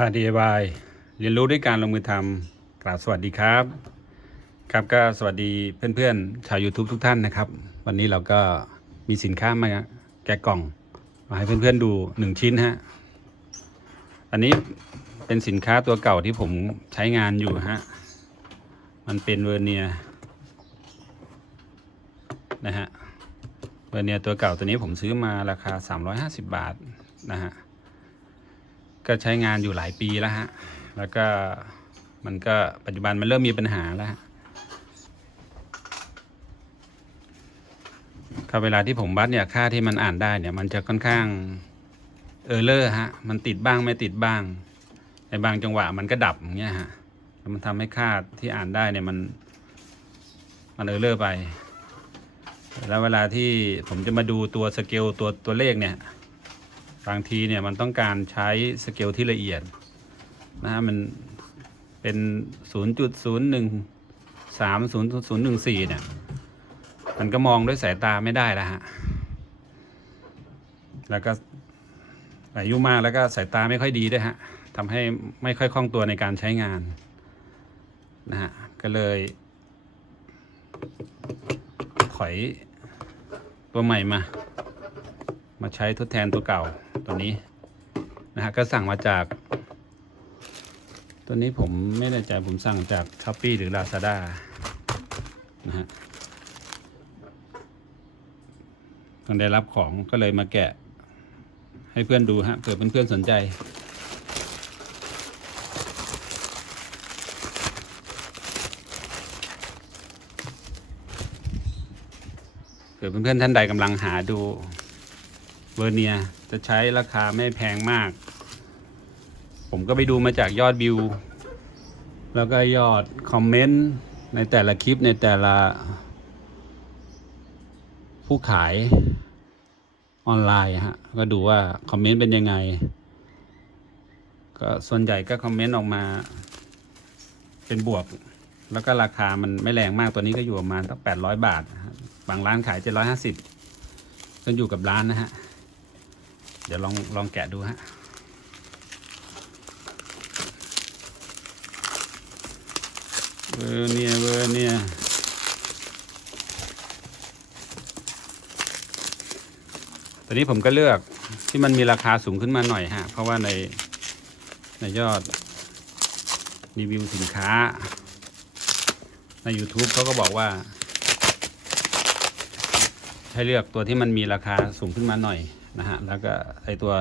พา DIY เรียนรู้ด้วยการลงมือทำกราบสวัสดีครับ ครับก็สวัสดีเพื่อนๆ ชาว YouTube ทุกท่านนะครับ วันนี้เราก็มีสินค้ามาแกะกล่อง มาให้เพื่อนๆดูหนึ่งชิ้นฮะ อันนี้เป็นสินค้าตัวเก่าที่ผมใช้งานอยู่ฮะ มันเป็นเวอร์เนียนะฮะ เวอร์เนียตัวเก่าตัวนี้ผมซื้อมาราคา 350 บาทนะฮะ ก็ใช้งานอยู่หลายปีแล้วฮะ แล้วก็มันก็ปัจจุบันมันเริ่มมีปัญหาแล้วฮะครับเวลาที่ผมวัดเนี่ยค่าที่มันอ่านได้เนี่ย มันจะค่อนข้างเออร์เลอร์ฮะ มันติดบ้างไม่ติดบ้าง ในบางจังหวะมันก็ดับอย่างเงี้ยฮะแล้วมันทำให้ค่าที่อ่านได้เนี่ยมันมันเออร์เลอร์ไป แล้วเวลาที่ผมจะมาดูตัวสเกลตัวตัวเลขเนี่ย บางทีเนี่ยมันต้องการใช้สเกลที่ละเอียดนะฮะมันเป็น 0.013 0.014 เนี่ย มันก็มองด้วยสายตาไม่ได้แล้วฮะ แล้วก็อายุมากแล้วก็สายตาไม่ค่อยดีด้วยฮะทำให้ไม่ค่อยคล่องตัวในการใช้งานนะฮะ ก็เลย ถอยตัวใหม่มา มาใช้ทดแทนตัวเก่า ตัวนี้นะฮะก็สั่งมาจาก ตัวนี้ผมไม่แน่ใจผมสั่งจากช้อปปีหรือ Lazada นะฮะตอนได้รับของก็เลยมาแกะ ให้เพื่อนดูฮะเผื่อเพื่อนๆสนใจเผื่อเพื่อนๆท่านใดกำลังหาดู เวอร์เนียจะใช้ราคาไม่แพงมาก ผมก็ไปดูมาจากยอดวิว แล้วก็ยอดคอมเมนต์ในแต่ละคลิปในแต่ละ ผู้ขายออนไลน์ฮะ ก็ดูว่าคอมเมนต์เป็นยังไง ก็ส่วนใหญ่ก็คอมเมนต์ออกมา เป็นบวก แล้วก็ราคามันไม่แรงมากตัวนี้ก็อยู่ประมาณตั้งแปดร้อยบาท บางร้านขายเจ็ดร้อยห้าสิบขึ้นอยู่กับร้านนะฮะ เดี๋ยวลองลองแกะดูฮะเวอร์เนียเวอร์เนียตอนนี้ผมก็เลือกที่มันมีราคาสูงขึ้นมาหน่อยฮะ เพราะว่าในในยอดรีวิวสินค้า ใน YouTube เขาก็บอกว่า ให้เลือกตัวที่มันมีราคาสูงขึ้นมาหน่อย นะฮะแล้วก็ไอตัว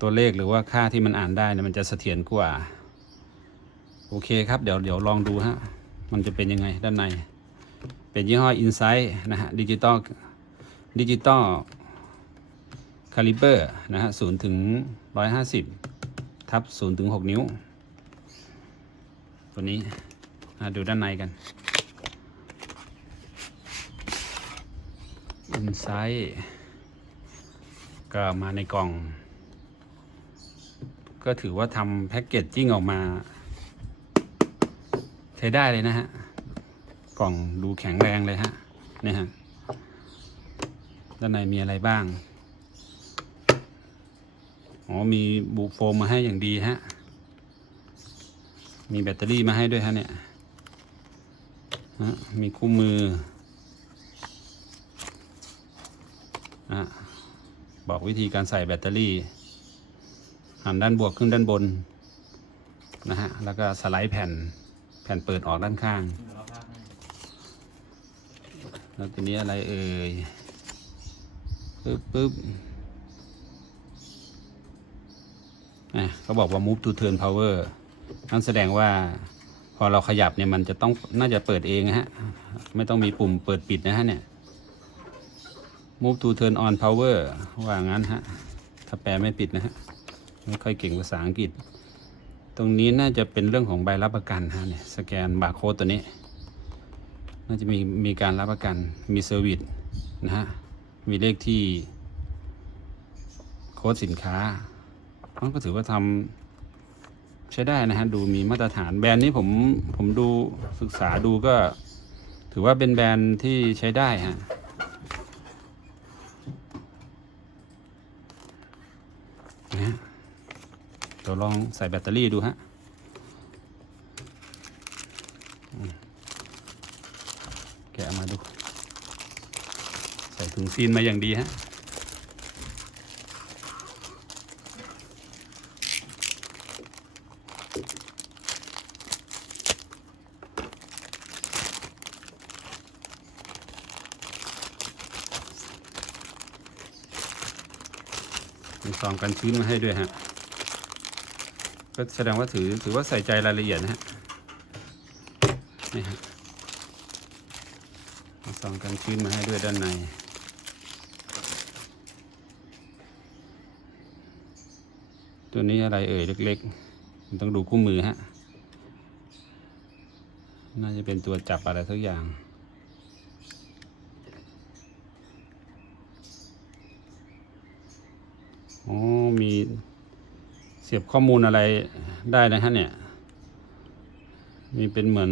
ตัวเลขหรือว่าค่าที่มันอ่านได้เนี่ยมันจะเสถียรกว่า โอเคครับ เดี๋ยวเดี๋ยวลองดูฮะ มันจะเป็นยังไงด้านใน เป็นยี่ห้อ Insight นะฮะดิจิตอลดิจิตอลคาลิเบอร์นะฮะศูนย์ถึงร้อยห้าสิบทับศูนย์ถึงหกนิ้ว ตัวนี้ดูด้านในกันอินไซต์ ก็มาในกล่อง ก็ถือว่าทำแพ็กเกจจิ้งออกมาใช้ได้เลยนะฮะ กล่องดูแข็งแรงเลยฮะเนี่ยฮะด้านในมีอะไรบ้าง อ๋อ มีบุโฟมมาให้อย่างดีฮะ มีแบตเตอรี่มาให้ด้วยฮะเนี่ยมีคู่มือนะ บอกวิธีการใส่แบตเตอรี่ หันด้านบวกขึ้นด้านบนนะฮะ แล้วก็สไลด์แผ่นแผ่นเปิดออกด้านข้าง แล้วทีนี้อะไรเอ่ยปึ๊บปึ๊บอะเขาบอกว่า move to turn power นั่นแสดงว่าพอเราขยับเนี่ยมันจะต้องน่าจะเปิดเองนะฮะ ไม่ต้องมีปุ่มเปิดปิดนะฮะเนี่ย move to turn on power ว่างั้นฮะ ถ้าแปลไม่ปิดนะฮะ ไม่ค่อยเก่งภาษาอังกฤษ ตรงนี้น่าจะเป็นเรื่องของใบรับประกันฮะเนี่ย สแกนบาร์โค้ดตัวนี้ น่าจะมีมีการรับประกัน มีเซอร์วิสนะฮะ มีเลขที่โค้ดสินค้ามันก็ถือว่าทำใช้ได้นะฮะ ดูมีมาตรฐาน แบรนด์นี้ผมผมดูศึกษาดูก็ ถือว่าเป็นแบรนด์ที่ใช้ได้ฮะ นะ เดี๋ยวลองใส่แบตเตอรี่ดูฮะแกะมาดู ใส่ถุงซีนมาอย่างดีฮะมีซองกันชื้นมาให้ด้วยฮะ ก็แสดงว่าถือถือว่าใส่ใจรายละเอียดนะฮะนี่ฮะมีซองกันชื้นมาให้ด้วยด้านในตัวนี้อะไรเอ่ยเล็กๆมันต้องดูคู่มือฮะ น่าจะเป็นตัวจับอะไรสักอย่าง อ๋อ มี เสียบข้อมูลอะไรได้นะฮะเนี่ย มีเป็นเหมือน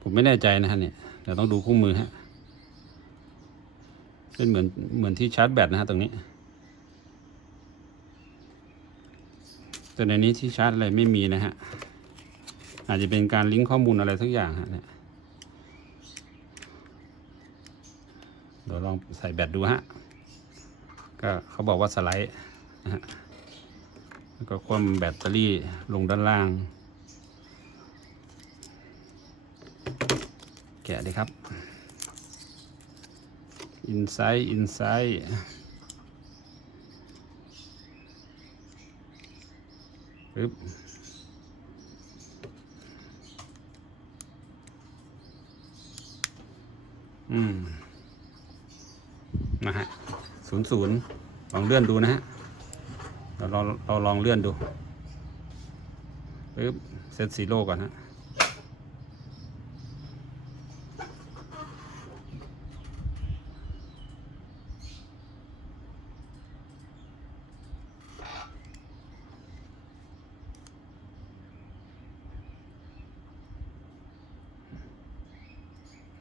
ผมไม่แน่ใจนะฮะเนี่ยเดี๋ยวต้องดูคู่มือฮะ เป็นเหมือนเหมือนที่ชาร์จแบตนะฮะตรงนี้ แต่ในนี้ที่ชาร์จอะไรไม่มีนะฮะ อาจจะเป็นการลิงก์ข้อมูลอะไรสักอย่างฮะเนี่ยเดี๋ยวลองใส่แบตดูฮะ ก็เขาบอกว่าสไลด์นะฮะ แล้วก็คว่ำแบตเตอรี่ลงด้านล่าง แกะเลยครับ อินไซต์อินไซต์ปึ๊บอืมนะฮะศูนย์ศูนย์ลองเลื่อนดูนะฮะ เราเราเราลองเลื่อนดูปึ๊บเซตซีโร่ก่อนฮะ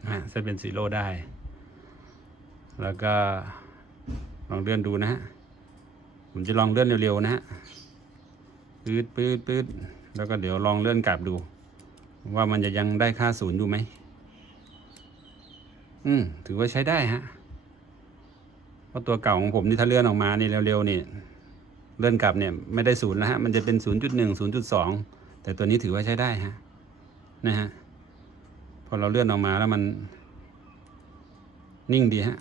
อะเซตเป็นซีโร่ได้ แล้วก็ลองเลื่อนดูนะฮะ ผมจะลองเลื่อนเร็วๆนะฮะปืดปืดปืดแล้วก็เดี๋ยวลองเลื่อนกลับดู ว่ามันจะยังได้ค่าศูนย์อยู่ไหม อืม ถือว่าใช้ได้ฮะ เพราะตัวเก่าของผมนี่ถ้าเลื่อนออกมานี่เร็วๆนี่เลื่อนกลับเนี่ยไม่ได้ศูนย์แล้วฮะ มันจะเป็นศูนย์จุดหนึ่งศูนย์จุดสองแต่ตัวนี้ถือว่าใช้ได้ฮะ นะฮะ พอเราเลื่อนออกมาแล้วมันนิ่งดีฮะ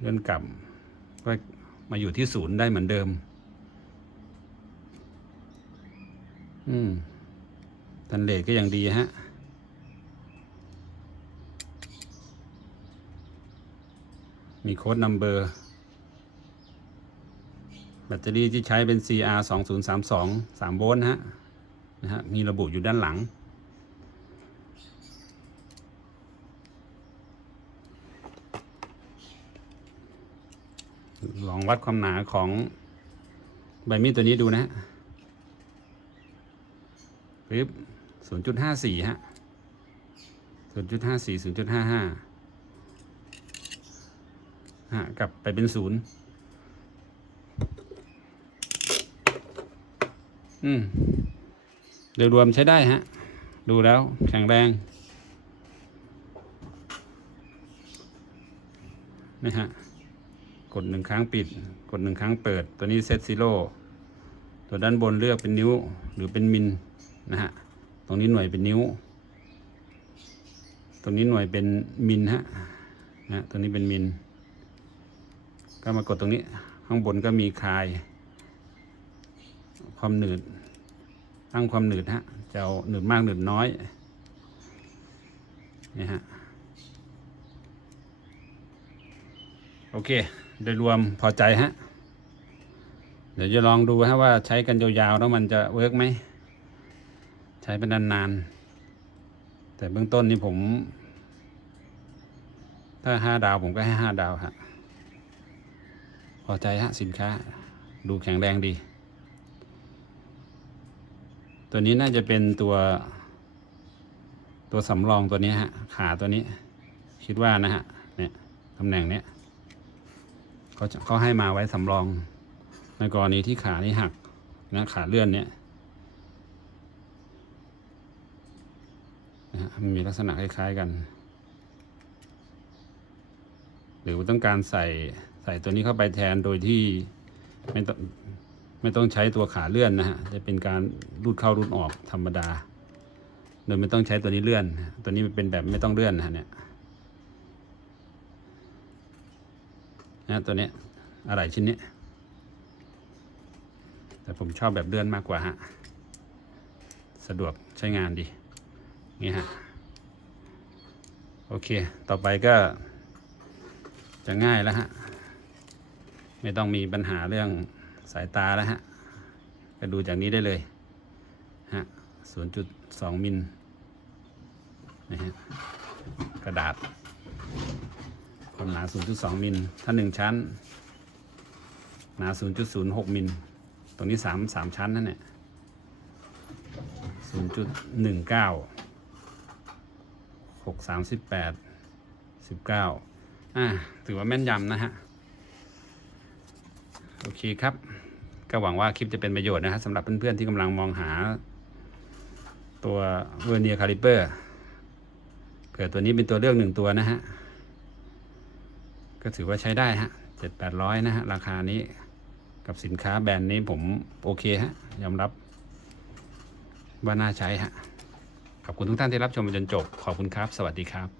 เลื่อนกลับก็มาอยู่ที่ศูนย์ได้เหมือนเดิม อืมทันเลทก็ยังดีฮะมีโค้ดนัมเบอร์แบตเตอรี่ที่ใช้เป็น CR 2 0 3 2 3โวลต์ฮะนะฮะ มีระบุอยู่ด้านหลัง ลองวัดความหนาของใบมีดตัวนี้ดูนะฮะปึ๊บศูนย์จุดห้าสี่ฮะศูนย์จุดห้าสี่ศูนย์จุดห้าห้าฮะกลับไปเป็นศูนย์อืมโดยรวมใช้ได้ฮะ ดูแล้วแข็งแรงนะฮะ กดหนึ่งครั้งปิด กดหนึ่งครั้งเปิด ตัวนี้เซตซิโร่ตัวด้านบนเลือกเป็นนิ้วหรือเป็นมิลนะฮะ ตรงนี้หน่วยเป็นนิ้ว ตรงนี้หน่วยเป็นมิลฮะนะตรงนี้เป็นมิล ก็มากดตรงนี้ ข้างบนก็มีคลาย ความหนืด ตั้งความหนืดฮะ จะเอาหนืดมากหนืดน้อย นี่ฮะ โอเค โดยรวมพอใจฮะ เดี๋ยวจะลองดูฮะว่าใช้กันยาวๆแล้วมันจะเวิร์กไหม ใช้เป็นนานๆ แต่เบื้องต้นนี่ผม ถ้าห้าดาวผมก็ให้ห้าดาวฮะ พอใจฮะสินค้า ดูแข็งแรงดี ตัวนี้น่าจะเป็นตัวตัวสำรองตัวนี้ฮะ ขาตัวนี้ คิดว่านะฮะ เนี่ยตำแหน่งเนี้ย เขาจะเขาให้มาไว้สำรอง ในกรณีที่ขานี่หักนะขาเลื่อนเนี่ยนะมันมีลักษณะคล้ายๆกัน หรือต้องการใส่ใส่ตัวนี้เข้าไปแทนโดยที่ไม่ต้องไม่ต้องใช้ตัวขาเลื่อนนะฮะ จะเป็นการรูดเข้ารูดออกธรรมดา โดยไม่ต้องใช้ตัวนี้เลื่อน ตัวนี้มันเป็นแบบไม่ต้องเลื่อนนะเนี่ย นะตัวนี้อะไรชิ้นนี้ แต่ผมชอบแบบเลื่อนมากกว่าฮะ สะดวกใช้งานดี นี่ฮะ โอเค ต่อไปก็ จะง่ายแล้วฮะ ไม่ต้องมีปัญหาเรื่องสายตาแล้วฮะ ก็ดูจากนี้ได้เลย ฮะ 0.2 มิลนะฮะ กระดาษ ความหนา 0.2 มิล ถ้า 1 ชั้น หนา 0.06 มิล ตรงนี้ 3 3 ชั้นนั่นแหละ0.19 6 38 19 อ่า ถือว่าแม่นยำนะฮะ โอเคครับ ก็หวังว่าคลิปจะเป็นประโยชน์นะฮะสำหรับเพื่อนๆที่กำลังมองหา ตัวเวอร์เนียคาลิเปอร์เผื่อตัวนี้เป็นตัวเลือกหนึ่งตัวนะฮะ ก็ถือว่าใช้ได้ฮะเจ็ดแปดร้อยนะฮะ ราคานี้กับสินค้าแบรนด์นี้ผมโอเคฮะ ยอมรับว่าน่าใช้ฮะ ขอบคุณทุกท่านที่รับชมมาจนจบ ขอบคุณครับ สวัสดีครับ